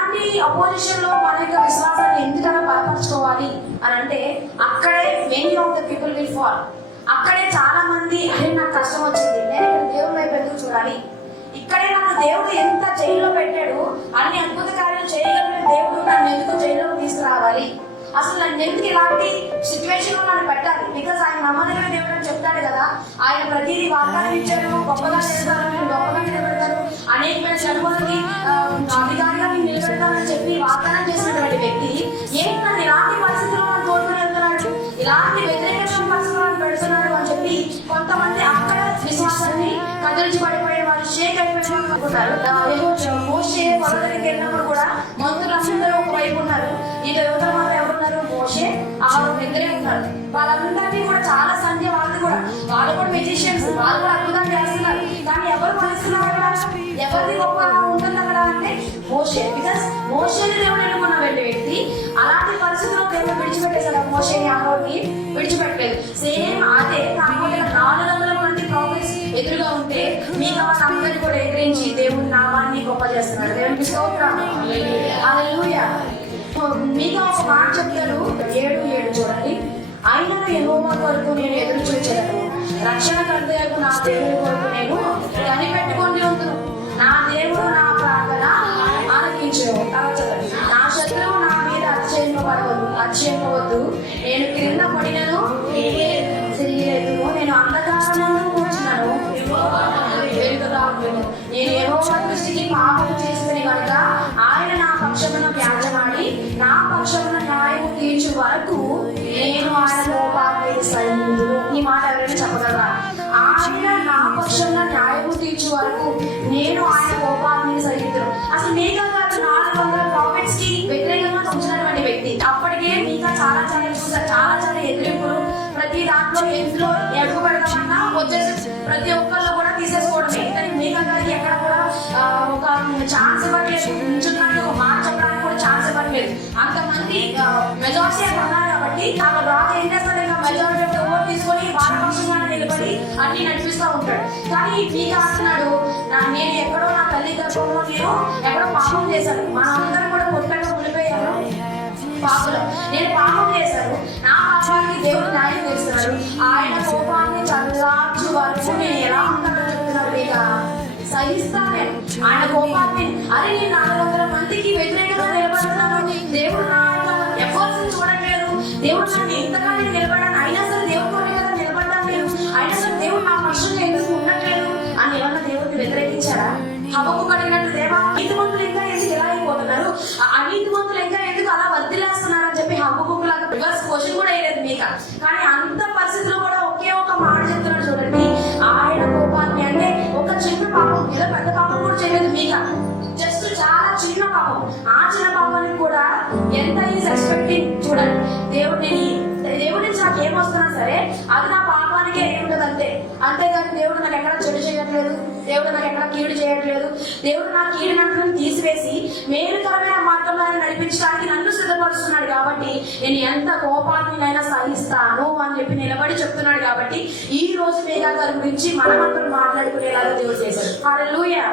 ఇలాంటి అపోజిషన్ లో మన యొక్క విశ్వాసాన్ని ఎందుకన్నా బలపరచుకోవాలి అని అంటే అక్కడే many of the people will fall. అక్కడే చాలా మంది అరే నాకు కష్టం వచ్చింది, నేను ఇక్కడ దేవుడి వైపు ఎందుకు చూడాలి, ఇక్కడే నన్ను దేవుడు ఎంత జైల్లో పెట్టాడు, అన్ని అద్భుత కార్యాలు చేయగలిగిన దేవుడు నన్ను ఎందుకు జైల్లోకి తీసుకురావాలి, అసలు నన్ను ఎందుకు ఇలాంటి సిచ్యువేషన్ లో నన్ను పెట్టాలి. బికాస్ ఆయన నమ్మదగిన దేవుడు అని చెప్తాడు కదా, ఆయన ప్రతిదీ వాగ్దానం ఇచ్చారు, గొప్పగా చేస్తారు, నేను గొప్పగా నిలబెడతారు, అనేకమైన చదువులకి అధికారిగా నేను నిలబెడతానని చెప్పి వాగ్దానం చేసినటువంటి వ్యక్తి ఏం నన్ను ఇలాంటి పరిస్థితుల్లో నన్ను తోడుకుని వెళ్తున్నాడు, ఇలాంటి వ్యతిరేక పరిస్థితులను పెడుతున్నాడు అని చెప్పి కొంతమంది అక్కడ విశ్వాసాన్ని కదిలించి పడిపోయే వాళ్ళు షేక్ అయిపోయిన అనుకుంటారు. మోషే పొల దగ్గరికి వెళ్ళినప్పుడు కూడా మంత్రులందరూ ఒకవైపు ఉన్నారు, ఇక యువత మాత్రం ఎవరున్నారు, మోషే ఆరు దగ్గరే ఉన్నారు. వాళ్ళందరినీ కూడా చాలా సంధ్య వాళ్ళు కూడా మెజిషియన్స్, వాళ్ళు కూడా అద్భుతాలు చేస్తున్నారు. కానీ ఎవరు మనుషున్నారు అక్కడ, ఎవరిది గొప్ప ఉంటుంది అక్కడ అంటే మోషే. బికాస్ మోషేని దేవుడు ఎన్నుకున్న వ్యక్తి అలాంటి పరిస్థితుల్లో దేవుడు విడిచిపెట్టేశారు. మోషేని ఆరోగ్ని విడిచిపెట్టలేదు. సేమ్ అదే కాకపోతే 400 మంది ప్రాఫిట్స్ ఎదురుగా ఉంటే మిగతా వాళ్ళందరినీ కూడా ఎదిరించి దేవుడి నామాన్ని గొప్ప చేస్తున్నాడు. దేవునికి స్తోత్రం, హల్లెలూయా. మీతో ఒక మాట చెప్తారు, 7:7 చూడండి. ఆయన యెహోవా కొరకు నేను ఎదురు చూచెదను, రక్షణకర్తయగు నా దేవుని కొరకు నేను కనిపెట్టుకొని ఉంటును, నా దేవుడు నా ప్రార్థన ఆలకించును. నా శత్రువు నా మీద అత్యయింపవద్దు, నేను క్రింద పడినను తిరిగిలేదు, నేను అంధకారమును కూర్చున్నాను వెలుగుదాను, నేను యెహోవా దృష్టికి పాపము చేసిన కనుక ఆయన నా పక్షమున వ్యాజ్యమాడి నా పక్షమున న్యాయము తీర్చు వరకు నేను ఆయన కోపాన్ని సహించును. ఈ మాట ఎవరైనా చెప్పగలరా? ఆయన నా పక్షమున న్యాయము తీర్చు వరకు నేను ఆయన కోపాన్ని సహించును. అసలు మీకా గారు 400 ప్రాఫిట్స్ కి వ్యతిరేకంగా చూసినటువంటి వ్యక్తి. అప్పటికే మీకా చాలా ఎదిరింపులు, ప్రతి దాంట్లో ఎందులో ఎడుగు పెడతామన్నా వచ్చేసి ప్రతి ఒక్కళ్ళు కూడా తీసేసుకోవడమే. కానీ మీకా గారికి ఎక్కడ కూడా ఒక ఛాన్స్ ఇవ్వట్లేదు, ఉంచున్నాడు మార్చడానికి కూడా ఛాన్స్ ఇవ్వట్లేదు. అంతమంది మెజారిటీ అక్కడ ఉన్నారు కాబట్టి అక్కడ రాజు ఏం చేస్తాడు, ఇంకా మెజారిటీ ఓటు తీసుకొని వాళ్ళ పక్షంగా నిలబడి అన్ని నడిపిస్తూ ఉంటాడు. కానీ మీకా అంటున్నాడు, నేను ఎక్కడో నా తల్లి గర్భంలో నేను ఎక్కడో పాపం చేశాను, మన అందరం కూడా పుట్టగా ఉండిపోయాను పాపలు, నేను పాపం చేశాను, నా పాపానికి దేవుడు న్యాయం చేస్తున్నాడు, ఆయన కోపాన్ని చల్లార్చు వరకు నేను ఎలా ఉంటానో చెప్తున్నాడు. ఇక సహిస్తాను నేను ఆయన కోపాన్ని. అరే నేను 400 మందికి వ్యతిరేకంగా నిలబడుతున్నాను, దేవుడు నా ఎఫర్ట్స్ చూడట్లేదు, దేవుడు నన్ను ఇంతగానే నిలబడాను, అయినా సరే దేవుడు కొరకు కదా నిలబడ్డాను నేను, అయినా సరే దేవుడు నా పక్షంగా ఎందుకు ఉండట్లేదు అని ఏమన్నా దేవుడిని వ్యతిరేకించారా? హబక్కు కలిగినట్టు దేవా నీతిమంతులు ఇంకా ఎందుకు ఇలా అయిపోతున్నారు, అనీతిమంతులు ఇంకా ఎందుకు అలా వర్దిలేస్తున్నారు అని చెప్పి హబక్కు లాగా రివర్స్ క్వశ్చన్ కూడా వేయలేదు మీకా. కానీ అంత పరిస్థితుల్లో కూడా ఒకే ఒక మాట చెప్తున్నాడు చూడండి, ఆయన కోపాన్ని. అంటే ఒక చిన్న పాపం, ఏదో పెద్ద పాపం కూడా చేయలేదు మీకా, జస్ట్ చాలా చిన్న పాపం. ఆ చిన్న పాపానికి కూడా ఎంత ఈజ్ ఎక్స్పెక్టింగ్ చూడండి. దేవుడి నుంచి నాకు ఏమొస్తున్నా సరే అది నా పాపానికే అయి ఉండదు అంతే. అంతేగాని దేవుడు నాకు ఎక్కడ చెడు చేయట్లేదు, దేవుడు నాకు ఎక్కడ కీడు చేయట్లేదు, దేవుడు నా కీడు నన్ను తీసివేసి మేలుకరమైన మార్గంలో నడిపించడానికి నన్ను సిద్ధపరుస్తున్నాడు. కాబట్టి నేను ఎంత కోపాన్నైనా సహిస్తాను అని చెప్పి నిలబడి చెప్తున్నాడు. కాబట్టి ఈ రోజు మీకా గారి గురించి మనమందరం మాట్లాడుకునేలాగా దేవుడు చేశాడు. హల్లెలూయా.